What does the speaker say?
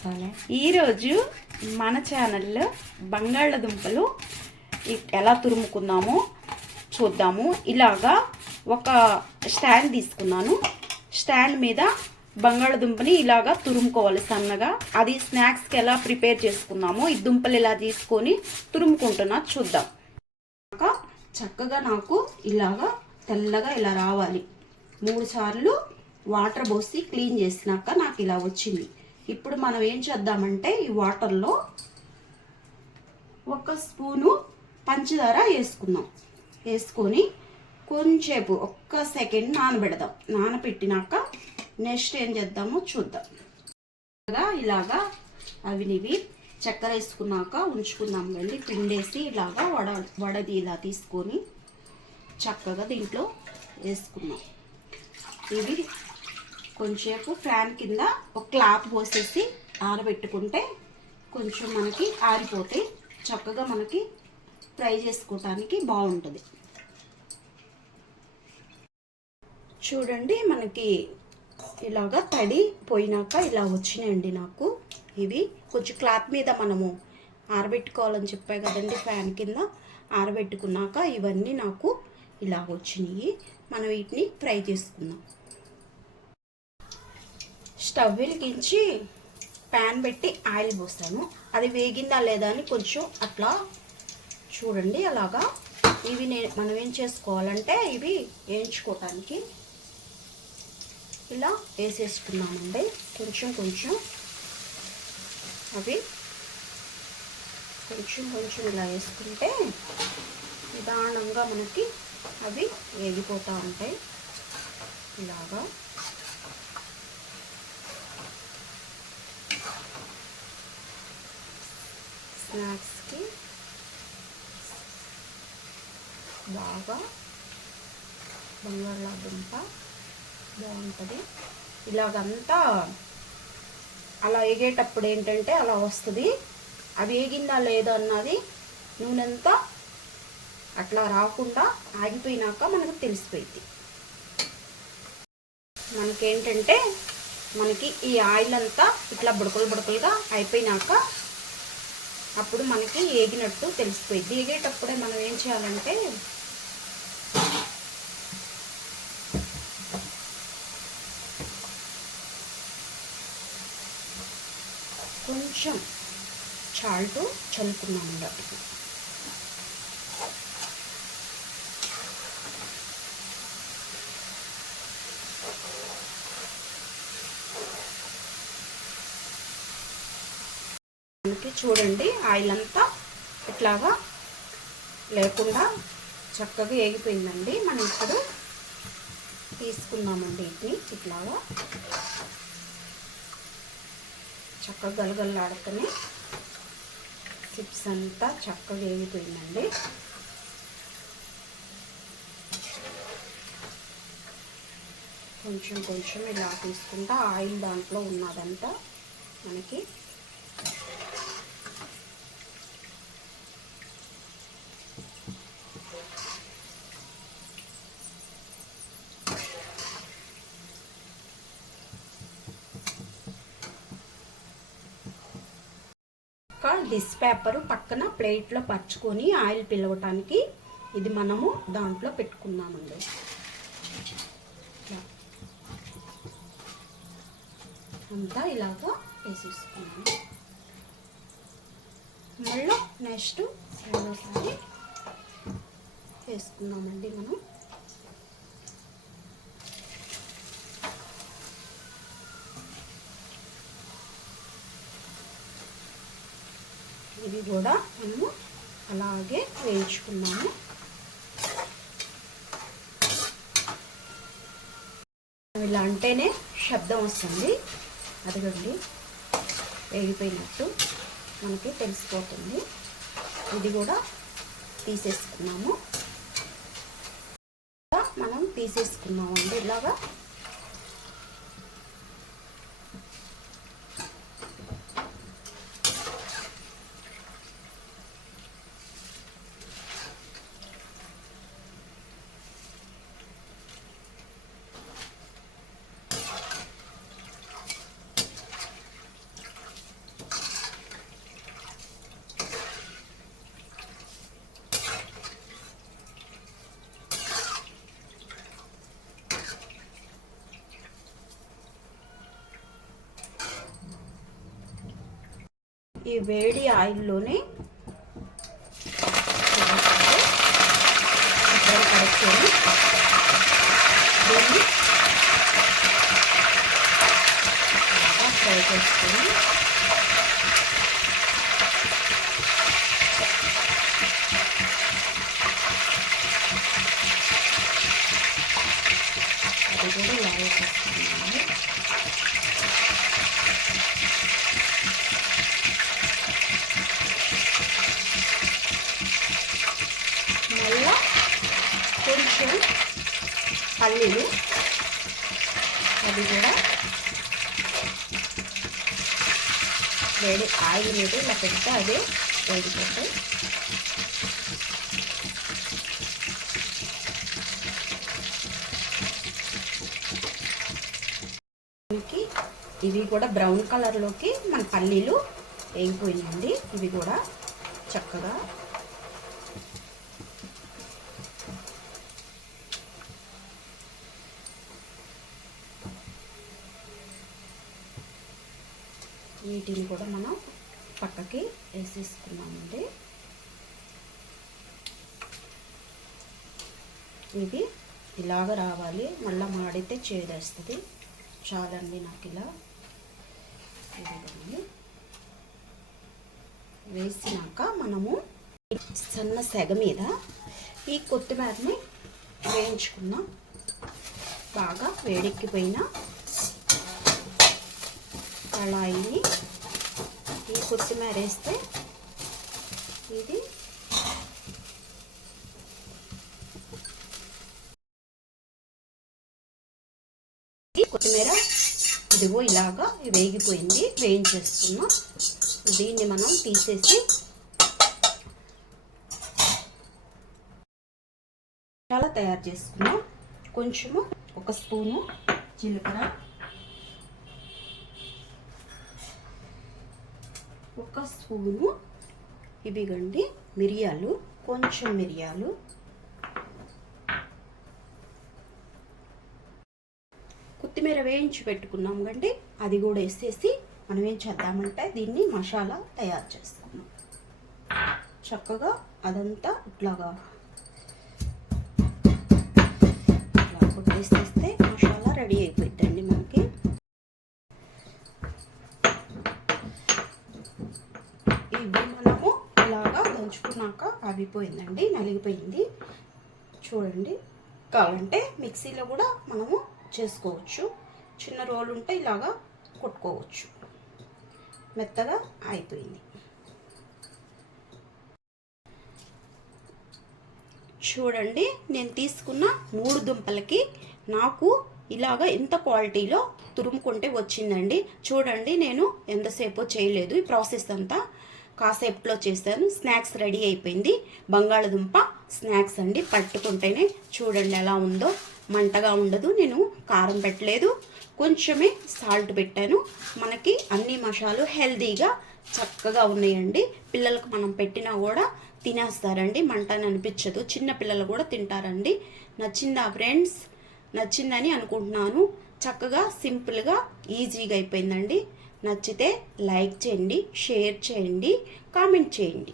ఈరోజు మన ఛానల్లో బంగాళదుంపలు ఎలా తురుముకుందామో చూద్దాము. ఇలాగా ఒక స్టాండ్ తీసుకున్నాను. స్టాండ్ మీద బంగాళదుంపని ఇలాగా తురుముకోవాలి సన్నగా. అది స్నాక్స్కి ఎలా ప్రిపేర్ చేసుకుందామో ఈ దుంపలు ఇలా తీసుకొని తురుముకుంటున్నా చూద్దాం. చక్కగా నాకు ఇలాగా తెల్లగా ఇలా రావాలి. 3 సార్లు వాటర్ పోసి క్లీన్ చేసినాక నాకు ఇలా వచ్చింది. ఇప్పుడు మనం ఏం చేద్దామంటే ఈ వాటర్లో 1 స్పూను పంచదార వేసుకుందాం. వేసుకొని కొంచెంసేపు 1 సెకండ్ నానబెడదాం. నానబెట్టినాక నెక్స్ట్ ఏం చేద్దామో చూద్దాం. ఇలాగా అవినివి చక్కెర వేసుకున్నాక ఉంచుకుందాం. వెళ్ళి పిండేసి ఇలాగా వడది ఇలా తీసుకొని చక్కగా దీంట్లో వేసుకుందాం. ఇవి కొంచెంసేపు ఫ్యాన్ కింద ఒక క్లాత్ పోసేసి ఆరబెట్టుకుంటే కొంచెం మనకి ఆరిపోతే చక్కగా మనకి ఫ్రై చేసుకోవటానికి బాగుంటుంది. చూడండి మనకి ఇలాగా తడి పోయినాక ఇలా వచ్చినాయండి నాకు. ఇవి కొంచెం క్లాత్ మీద మనము ఆరబెట్టుకోవాలని చెప్పాయి కదండి. ఫ్యాన్ కింద ఆరబెట్టుకున్నాక ఇవన్నీ నాకు ఇలా వచ్చినాయి. మనం వీటిని ఫ్రై చేసుకుందాం. స్టవ్ వెలిగించి ప్యాన్ పెట్టి ఆయిల్ పోసాను. అది వేగిందా లేదా అని కొంచెం అట్లా చూడండి. అలాగా ఇవి మనం ఏం చేసుకోవాలంటే ఇవి వేయించుకోవటానికి ఇలా వేసేసుకున్నామండి. కొంచెం కొంచెం అవి కొంచెం కొంచెం ఇలా వేసుకుంటే నిదానంగా మనకి అవి వేగిపోతూ ఉంటాయి. ఇలాగా స్నాక్స్కి బాగా బంగాళదుంప బాగుంటుంది. ఇలాగంతా అలా వేగేటప్పుడు ఏంటంటే అలా వస్తుంది. అవి వేగిందా లేదా అన్నది నూనెంతా అట్లా రాకుండా ఆగిపోయినాక మనకు తెలిసిపోయింది. మనకేంటంటే మనకి ఈ ఆయిల్ అంతా ఇట్లా బుడకలుగా అయిపోయినాక అప్పుడు మనకి ఏగినట్టు తెలిసిపోయింది. ఏగేటప్పుడే మనం ఏం చేయాలంటే కొంచెం సాల్ట్ చల్లుకున్నాము. వాటికి మనకి చూడండి ఆయిల్ అంతా ఇట్లాగా లేకుండా చక్కగా వేగిపోయిందండి. మనం ఇప్పుడు తీసుకున్నామండి. వీటిని ఇట్లాగా చక్కగా గలగలలాడుతూనే చిప్స్ అంతా చక్కగా వేగిపోయిందండి. కొంచెం కొంచెం ఇలా తీసుకుంటా ఆయిల్ దాంట్లో ఉన్నదంతా మనకి డిష్ పేపర్ పక్కన ప్లేట్లో పరుచుకొని ఆయిల్ పిలవటానికి ఇది మనము దాంట్లో పెట్టుకున్నామండి. అంతా ఇలాగా వేసేసుకున్నాము. మళ్ళీ నెక్స్ట్ రెండోసారి వేసుకున్నామండి. మనం ఇవి కూడా మనము అలాగే వేయించుకున్నాము. ఇలా అంటేనే శబ్దం వస్తుంది. అదిగండి వేగిపోయినట్టు మనకి తెలిసిపోతుంది. ఇది కూడా తీసేసుకున్నాము. మనం తీసేసుకున్నామండి ఇలాగా. ఈ వేడి ఆయిల్లోనే కడుక్కొని దీన్ని బాగా ఫ్రై చేసుకొని అది కూడా లాగా చేసుకున్నాము. మళ్ళా కొంచెం పల్లీలు అది కూడా వేడి ఆయిల్ మీద ఇలా పెడితే అదే వేడిపోతాయి. ఇవి కూడా బ్రౌన్ కలర్లోకి మన పల్లీలు వేగిపోయినాయండి. ఇవి కూడా చక్కగా వీటిని కూడా మనం పక్కకి వేసేసుకున్నామండి. ఇది ఇలాగ రావాలి, మళ్ళీ మాడితే చేదేస్తుంది. చాలండి నాకు ఇలా వేసినాక మనము సన్న సెగ మీద ఈ కొత్తిమీరని వేయించుకున్నాం. బాగా వేడెక్కిపోయిన కళాయిని ఈ కొత్తిమీర వేస్తే ఇది కొత్తిమీర ఇదిగో ఇలాగా వేగిపోయింది. వేయించేసుకున్నాం. దీన్ని మనం తీసేసి చాలా తయారు చేసుకున్నాం. కొంచెము ఒక స్పూను జీలకర్ర, ఒక స్పూను ఇవిగండి మిరియాలు, కొంచెం మిరియాలు, కొత్తిమీర వేయించి పెట్టుకున్నాం కండి అది కూడా వేసేసి మనం ఏం చేద్దామంటే దీన్ని మసాలా తయారు చేసుకున్నాం. చక్కగా అదంతా ఇట్లాగా ఇట్లా కొట్టేసేస్తే మసాలా రెడీ అయిపోద్దండి మనకి. ఇవి మనము ఇలాగా దంచుకున్నాక ఆగిపోయిందండి, నలిగిపోయింది. చూడండి, కావాలంటే మిక్సీలో కూడా మనము చేసుకోవచ్చు. చిన్న రోలు ఉంటే ఇలాగా కొట్టుకోవచ్చు. మెత్తగా అయిపోయింది. చూడండి, నేను తీసుకున్న 3 దుంపలకి నాకు ఇలాగా ఇంత క్వాలిటీలో తురుముకుంటే వచ్చిందండి. చూడండి, నేను ఎంతసేపు చేయలేదు. ఈ ప్రాసెస్ అంతా కాసేపులో చేశాను. స్నాక్స్ రెడీ అయిపోయింది. బంగాళదుంప స్నాక్స్ అండి. పట్టుకుంటేనే చూడండి ఎలా ఉందో. మంటగా ఉండదు. నేను కారం పెట్టలేదు, కొంచెమే సాల్ట్ పెట్టాను. మనకి అన్ని మసాలు హెల్దీగా చక్కగా ఉన్నాయండి. పిల్లలకు మనం పెట్టినా కూడా తినేస్తారండి, మంట అని అనిపించదు. చిన్న పిల్లలు కూడా తింటారండి. నచ్చిందా ఫ్రెండ్స్? నచ్చిందని అనుకుంటున్నాను. చక్కగా సింపుల్గా ఈజీగా అయిపోయిందండి. నచ్చితే లైక్ చేయండి, షేర్ చేయండి, కామెంట్ చేయండి.